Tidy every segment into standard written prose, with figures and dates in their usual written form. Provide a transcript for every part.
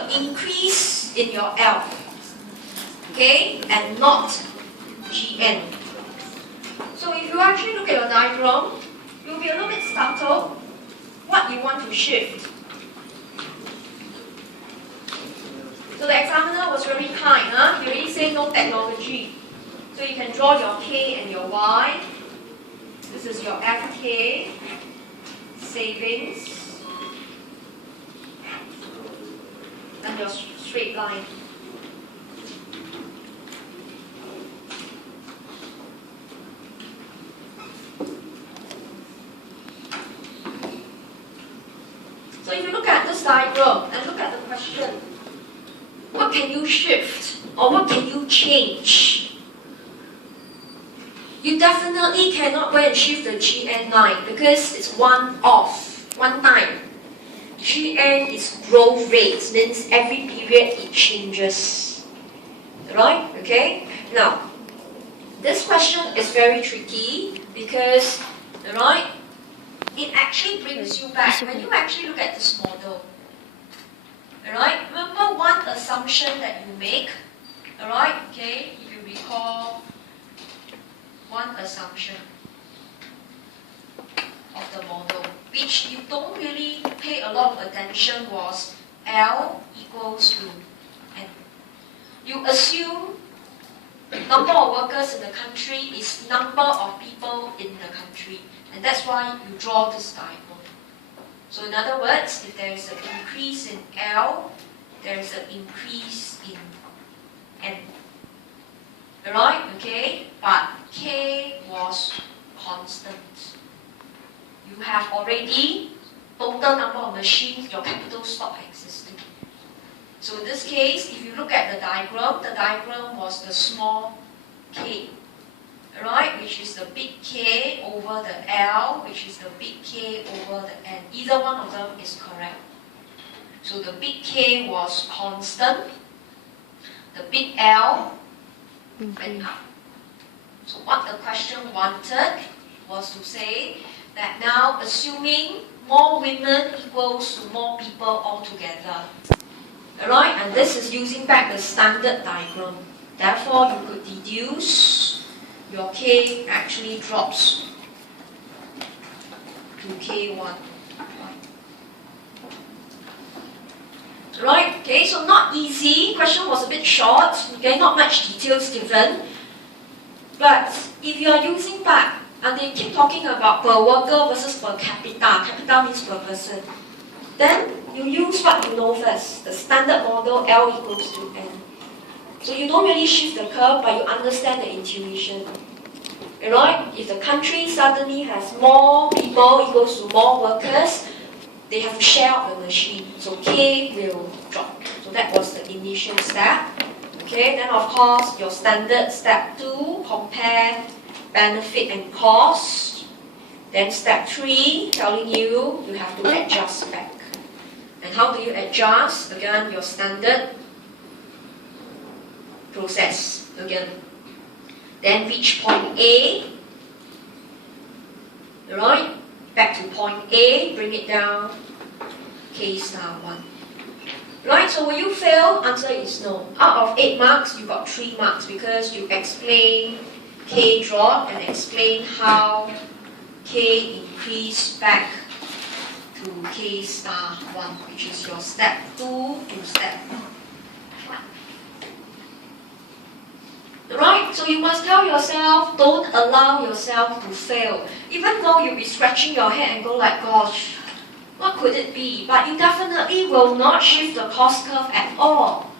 an increase in your L, okay, and not Gn. So if you actually look at your diagram, you'll be a little bit startled what you want to shift. So the examiner was very kind, huh? He already said no technology. So you can draw your K and your Y. This is your FK, savings, and your straight line. So if you look at this diagram and look at the question, what can you shift or what can you change? You definitely cannot go and shift the Gn line because it's one time. Gn is growth rate, means every period it changes. Right? Okay? Now, this question is very tricky because, right, it actually brings you back. When you actually look at this model, alright, remember one assumption that you make, alright, okay, if you recall one assumption of the model, which you don't really pay a lot of attention, was L equals to N. You assume number of workers in the country is number of people in the country, and that's why you draw this diagram. So in other words, if there is an increase in L, there is an increase in N. Alright, okay? But K was constant. You have already total number of machines, your capital stock existing. So in this case, if you look at the diagram was the small k. Alright, which is the big K over the L, which is the big K over the N. Either one of them is correct. So the big K was constant, the big L went up. So what the question wanted was to say that now assuming more women equals to more people altogether. Alright, and this is using back the standard diagram. Therefore, you could deduce your K actually drops to K1. Right, okay, so not easy. Question was a bit short, okay, not much details given. But if you are using back, and they keep talking about per worker versus per capita, capita means per person, then you use what you know first, the standard model L equals to N. So you don't really shift the curve, but you understand the intuition. Right? If the country suddenly has more people equals to more workers, they have to share out the machine. So K will drop. So that was the initial step. Okay, then of course your standard step 2, compare benefit and cost. Then step 3, telling you you have to adjust back. And how do you adjust? Again, your standard process. Again. Then reach point A. Right? Back to point A, bring it down, K star 1. Right, so will you fail? Answer is no. Out of 8 marks, you got 3 marks because you explain K drop and explain how K increase back to K star 1, which is your step 2 to step 1. Right? So you must tell yourself, don't allow yourself to fail. Even though you'll be scratching your head and go like, gosh, what could it be? But you definitely will not shift the cost curve at all.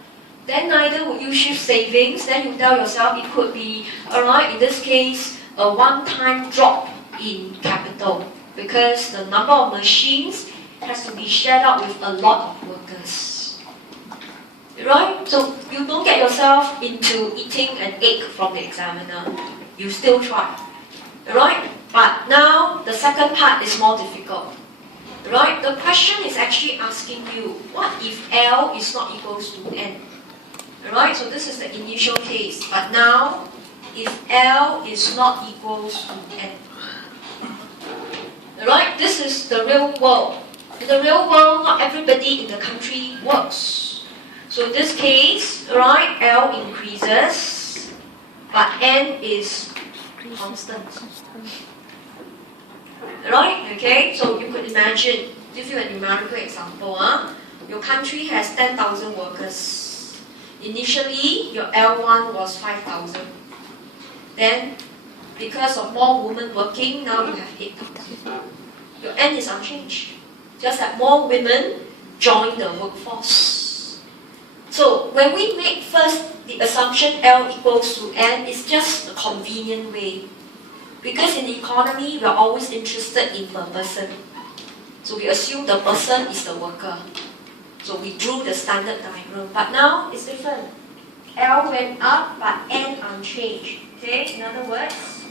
Then neither would you shift savings. Then you tell yourself it could be, alright, in this case, a one-time drop in capital. Because the number of machines has to be shared out with a lot of workers. Right? So you don't get yourself into eating an egg from the examiner. You still try. Right? But now the second part is more difficult. Right? The question is actually asking you, what if L is not equals to N? Right? So this is the initial case. But now, if L is not equals to N. Right? This is the real world. In the real world, not everybody in the country works. So in this case, right, L increases, but N is constant. Right? Okay? So you could imagine, give you a numerical example. Your country has 10,000 workers. Initially, your L1 was 5,000. Then, because of more women working, now you have 8,000. Your N is unchanged. Just that more women join the workforce. So when we make first the assumption L equals to N, it's just a convenient way. Because in the economy, we are always interested in per person. So we assume the person is the worker. So we drew the standard diagram. But now it's different. L went up, but N unchanged. Okay, in other words,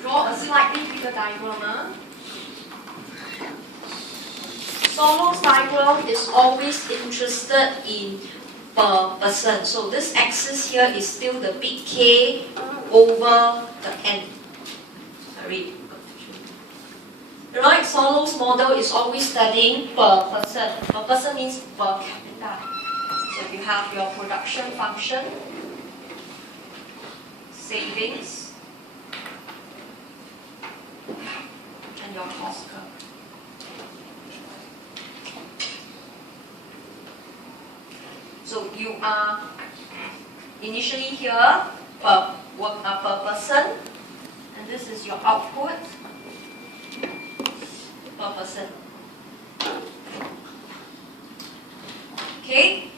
draw a slightly bigger diagram. Solo's diagram is always interested in per person. So this axis here is still the big K over the N. Sorry. Right, Solo's model is always studying per person. Per person means per capita. So you have your production function, savings, and your cost curve. So you are initially here per person, and this is your output per person. Okay?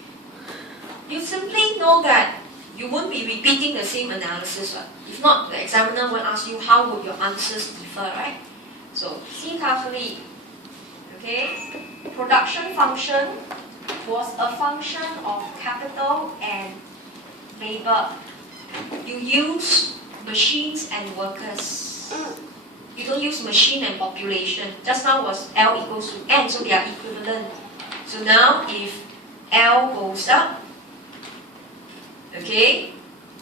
You simply know that you won't be repeating the same analysis. Right? If not, the examiner will ask you how would your answers differ, right? So see carefully. Okay? Production function was a function of capital and labor. You use machines and workers. You don't use machine and population. Just now was L equals to N, so they are equivalent. So now if L goes up, okay,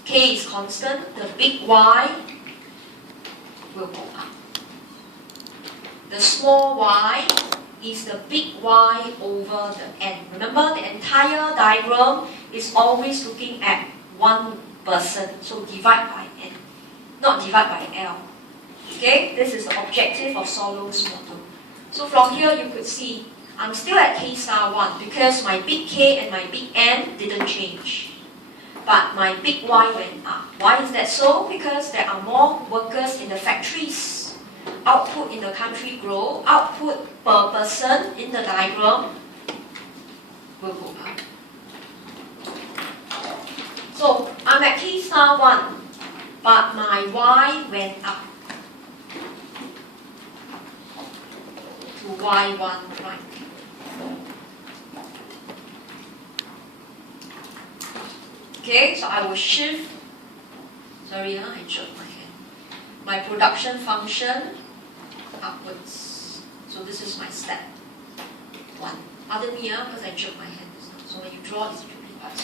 K is constant, the big Y will go up. The small y is the big Y over the N. Remember, the entire diagram is always looking at one person. So divide by N, not divide by L. Okay, this is the objective of Solo's model. So from here you could see, I'm still at K star 1 because my big K and my big N didn't change. But my big Y went up. Why is that so? Because there are more workers in the factories. Output in the country grow. Output per person in the diagram will go up. So I'm at K star 1, but my Y went up to Y1 prime. Okay, so I will shift, sorry, I jerked my hand. My production function upwards. So this is my step 1. Pardon me, because I jerked my hand. So when you draw, it's really bad.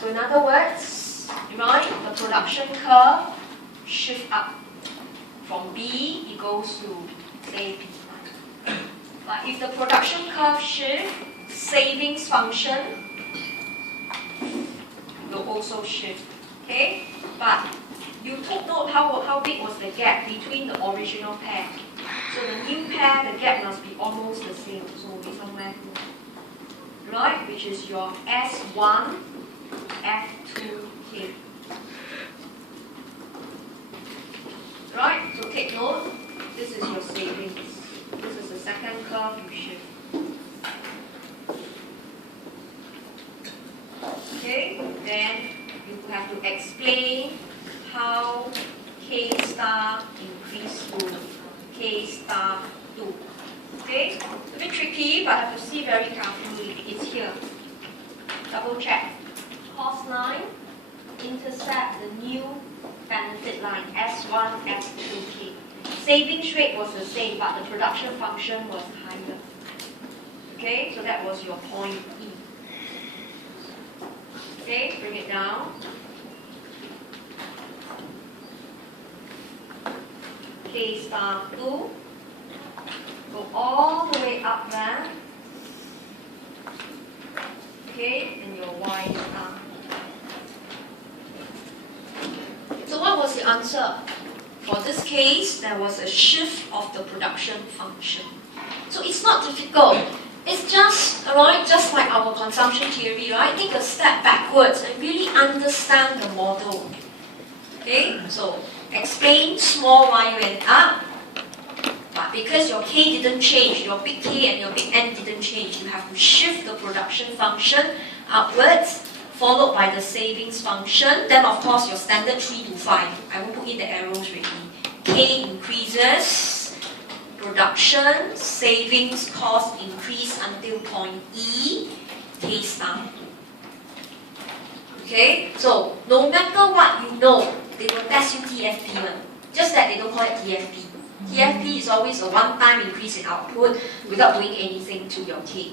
So in other words, right, the production curve shift up. From B, it goes to, say, B prime. But if the production curve shift, savings function will also shift. Okay? But you took note how big was the gap between the original pair. So the new pair, the gap must be almost the same. So it will be somewhere here. Right? Which is your S1, F2K. Right? So take note. This is your savings. This is the second curve you shift. Okay? Then you have to explain how K star increased to K star 2. Okay? A bit tricky, but I have to see very carefully. It's here. Double check. Cost line intercept the new benefit line S1, S2K. Savings rate was the same, but the production function was higher. Okay? So that was your point E. Okay, bring it down. K star 2. Go all the way up there. okay, and your Y star. So what was the answer? For this case, there was a shift of the production function. So it's not difficult. It's just, alright, just like our consumption theory, right? Take a step backwards and really understand the model. Okay, so explain small y went up, but because your k didn't change, your big K and your big N didn't change, you have to shift the production function upwards, followed by the savings function. Then of course your standard 3 to 5. I will put in the arrows already. K increases, production, savings, cost increase until point E, K star. Okay, so no matter what you know, they will test you TFP one. Just that they don't call it TFP. TFP is always a one-time increase in output without doing anything to your K.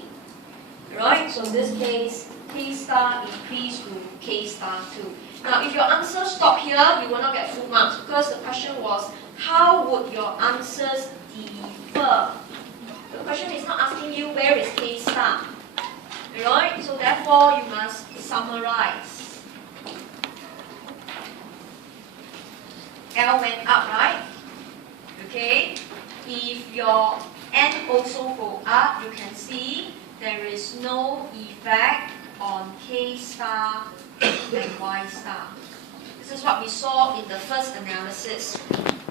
Right? So in this case, K star increase to K star 2. Now, if your answer stop here, you will not get full marks because the question was, how would your answers differ? The question is not asking you where is K star. Right? So therefore, you must summarize. L went up, right? Okay? If your N also go up, you can see there is no effect on K star and Y star. This is what we saw in the first analysis.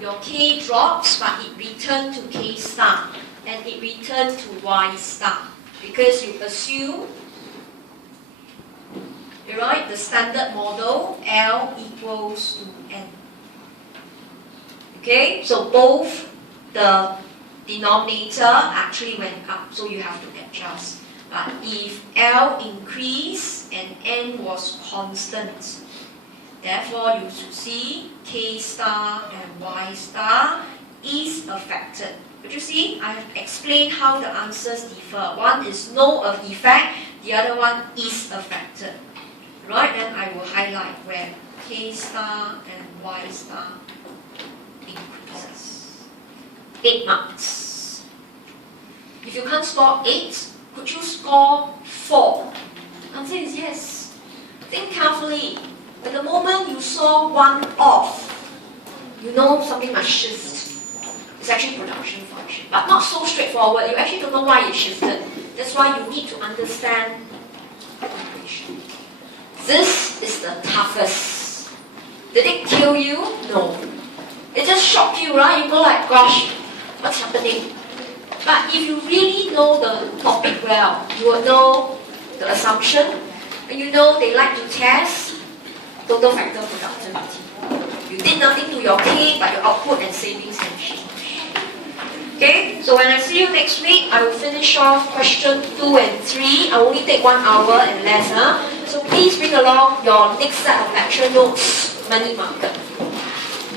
Your K drops, but it returned to K star, and it returned to Y star, because you assume, right, the standard model, L equals to N. Okay, so both the denominator actually went up, so you have to adjust. But if L increased and N was constant, therefore you should see K star and Y star is affected. But you see, I have explained how the answers differ. One is no effect, the other one is affected. Right, then I will highlight where K star and Y star increases. 8 marks. If you can't score 8, could you score 4? Answer is yes. Think carefully. At the moment you saw 1 off, you know something must shift. It's actually production function, but not so straightforward. You actually don't know why it shifted. That's why you need to understand the equation. This is the toughest. Did it kill you? No. It just shocked you, right? You go like, gosh, what's happening? But if you really know the topic well, you will know the assumption, and you know they like to test total factor productivity. You did nothing to your K, but your output and savings can change. Okay, so when I see you next week, I will finish off question 2 and 3. I will only take 1 hour and less. So please bring along your next set of lecture notes, money market.